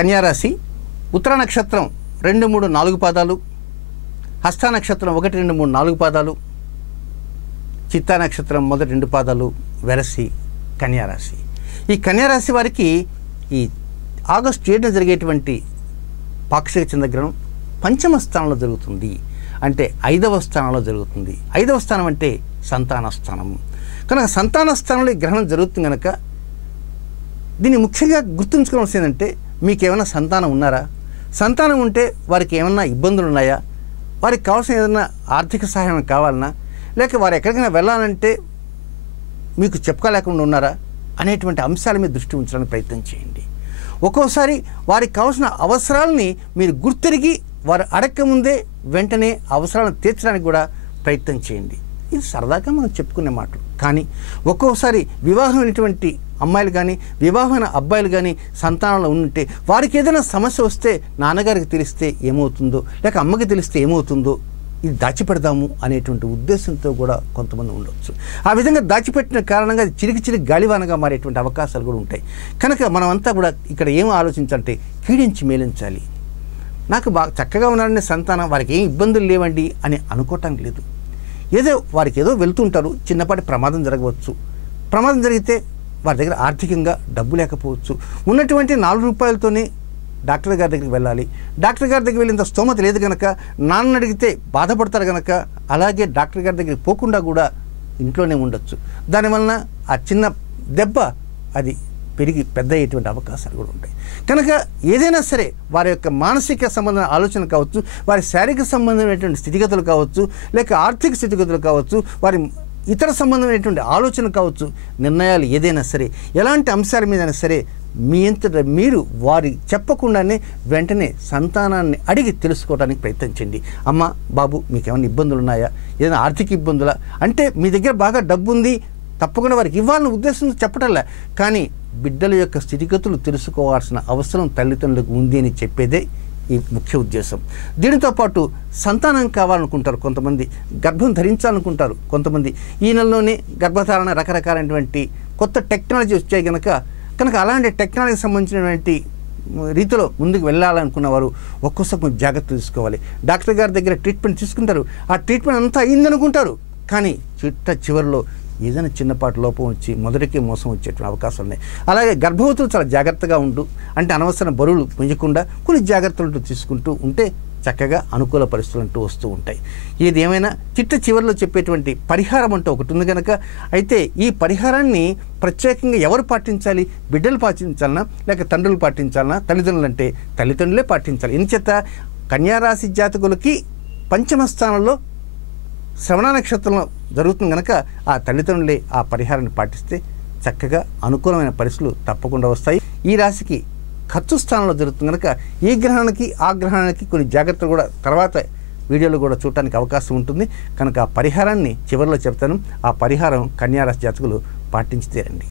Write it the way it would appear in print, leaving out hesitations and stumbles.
కన్యారాశి ఉత్తర నక్షత్రం 2, 3, 4 పాదాలు, హస్త నక్షత్రం 1, 2, 3, 4 పాదాలు, చిత్తా నక్షత్రం మొదటి 2 పాదాలు వెరసి కన్యారాశి. ఈ కన్యారాశి వారికి ఈ ఆగస్టు 7న జరిగేటువంటి పాక్షిక చంద్రగ్రహణం పంచమ స్థానంలో జరుగుతుంది. అంటే 5వ స్థానంలో జరుగుతుంది. 5వ స్థానం అంటే సంతాన స్థానం. కనుక సంతాన స్థానంలో ఈ గ్రహణం జరుగుతుంది కనుక దీన్ని ముఖ్యంగా గుర్తుంచుకోవాల్సింది ఏంటంటే, మీకు ఏమైనా సంతానం ఉన్నారా? సంతానం ఉంటే వారికి ఏమైనా ఇబ్బందులు ఉన్నాయా? వారికి కావాల్సిన ఏదైనా ఆర్థిక సహాయం కావాలన్నా, లేక వారు ఎక్కడికైనా వెళ్ళాలంటే మీకు చెప్పుకోలేకుండా ఉన్నారా అనేటువంటి అంశాల మీద దృష్టి ఉంచడానికి ప్రయత్నం చేయండి. ఒక్కోసారి వారికి కావాల్సిన అవసరాలని మీరు గుర్తిరిగి వారు అడగకముందే వెంటనే అవసరాలను తీర్చడానికి కూడా ప్రయత్నం చేయండి. ఇది సరదాగా మనం చెప్పుకునే మాటలు. కానీ ఒక్కోసారి వివాహమైనటువంటి అమ్మాయిలు కానీ వివాహమైన అబ్బాయిలు కానీ సంతానంలో ఉంటే వారికి ఏదైనా సమస్య వస్తే నాన్నగారికి తెలిస్తే ఏమవుతుందో, లేక అమ్మకి తెలిస్తే ఏమవుతుందో, ఇది దాచిపెడదాము అనేటువంటి ఉద్దేశంతో కూడా కొంతమంది ఉండొచ్చు. ఆ విధంగా దాచిపెట్టిన కారణంగా అది చిలికి గాలివానగా మారేటువంటి అవకాశాలు కూడా ఉంటాయి. కనుక మనమంతా కూడా ఇక్కడ ఏం ఆలోచించాలంటే కీడించి మేలించాలి. నాకు బాగా చక్కగా ఉన్నారనే సంతానం, వారికి ఏం ఇబ్బందులు లేవండి అని అనుకోవటానికి లేదు. ఏదో వారికి ఏదో వెళ్తుంటారు, చిన్నపాటి ప్రమాదం జరగవచ్చు. ప్రమాదం జరిగితే వారి దగ్గర ఆర్థికంగా డబ్బు లేకపోవచ్చు. ఉన్నటువంటి 4 రూపాయలతోనే డాక్టర్ గారి దగ్గరికి వెళ్ళాలి. డాక్టర్ గారి దగ్గరికి వెళ్ళినంత స్తోమత లేదు కనుక నాన్న అడిగితే బాధపడతారు కనుక అలాగే డాక్టర్ గారి దగ్గరికి పోకుండా కూడా ఇంట్లోనే ఉండొచ్చు. దానివలన ఆ చిన్న దెబ్బ అది పెరిగి పెద్ద అయ్యేటువంటి అవకాశాలు కూడా ఉంటాయి. కనుక ఏదైనా సరే వారి యొక్క మానసిక సంబంధమైన ఆలోచన కావచ్చు, వారి శారీరక సంబంధమైనటువంటి స్థితిగతులు కావచ్చు, లేక ఆర్థిక స్థితిగతులు కావచ్చు, వారి ఇతర సంబంధమైనటువంటి ఆలోచన కావచ్చు, నిర్ణయాలు ఏదైనా సరే, ఎలాంటి అంశాల మీదైనా సరే మీ అంతటా మీరు వారి చెప్పకుండానే వెంటనే సంతానాన్ని అడిగి తెలుసుకోవడానికి ప్రయత్నించండి. అమ్మ, బాబు, మీకు ఏమైనా ఇబ్బందులు ఉన్నాయా? ఏదైనా ఆర్థిక ఇబ్బందులా? అంటే మీ దగ్గర బాగా డబ్బు ఉంది, తప్పకుండా వారికి ఇవ్వాలన్న ఉద్దేశంతో చెప్పటంలే, కానీ బిడ్డల యొక్క స్థితిగతులు తెలుసుకోవాల్సిన అవసరం తల్లిదండ్రులకు ఉంది అని చెప్పేదే ఈ ముఖ్య ఉద్దేశం. దీనితో పాటు సంతానం కావాలనుకుంటారు కొంతమంది, గర్భం ధరించాలనుకుంటారు కొంతమంది. ఈ నెలలోనే గర్భధారణ రకరకాలైనటువంటి కొత్త టెక్నాలజీ వచ్చాయి కనుక అలాంటి టెక్నాలజీకి సంబంధించినటువంటి రీతిలో ముందుకు వెళ్ళాలనుకున్న వారు ఒక్కోసారి కొంచెం జాగ్రత్తలు తీసుకోవాలి. డాక్టర్ గారి దగ్గర ట్రీట్మెంట్ తీసుకుంటారు, ఆ ట్రీట్మెంట్ అంతా అయిందనుకుంటారు, కానీ చివరిలో ఏదైనా చిన్నపాటి లోపం వచ్చి మొదటికే మోసం వచ్చేటువంటి అవకాశాలు ఉన్నాయి. అలాగే గర్భవతులు చాలా జాగ్రత్తగా ఉంటూ, అంటే అనవసరం బరువులు పెంచకుండా కొన్ని జాగ్రత్తలు తీసుకుంటూ ఉంటే చక్కగా అనుకూల పరిస్థితులు అంటూ వస్తూ ఉంటాయి. ఏది ఏమైనా చివరిలో చెప్పేటువంటి పరిహారం అంటూ ఒకటి ఉంది కనుక, అయితే ఈ పరిహారాన్ని ప్రత్యేకంగా ఎవరు పాటించాలి? బిడ్డలు పాటించాలన్నా, లేక తండ్రులు పాటించాలన్నా? తల్లిదండ్రులు అంటే తల్లిదండ్రులే పాటించాలి. ఎందుచేత కన్యారాశి జాతకులకి పంచమ స్థానంలో శ్రవణ నక్షత్రంలో జరుగుతుంది కనుక ఆ తల్లిదండ్రులే ఆ పరిహారాన్ని పాటిస్తే చక్కగా అనుకూలమైన పరిస్థితులు తప్పకుండా వస్తాయి. ఈ రాశికి ఖర్చు స్థానంలో జరుగుతుంది కనుక ఈ గ్రహానికి ఆ గ్రహానికి కొన్ని జాగ్రత్తలు కూడా తర్వాత వీడియోలో కూడా చూడటానికి అవకాశం ఉంటుంది. కనుక ఆ పరిహారాన్ని చివరిలో చెప్తాను. ఆ పరిహారం కన్యారాశి జాతకులు పాటించి తీరండి.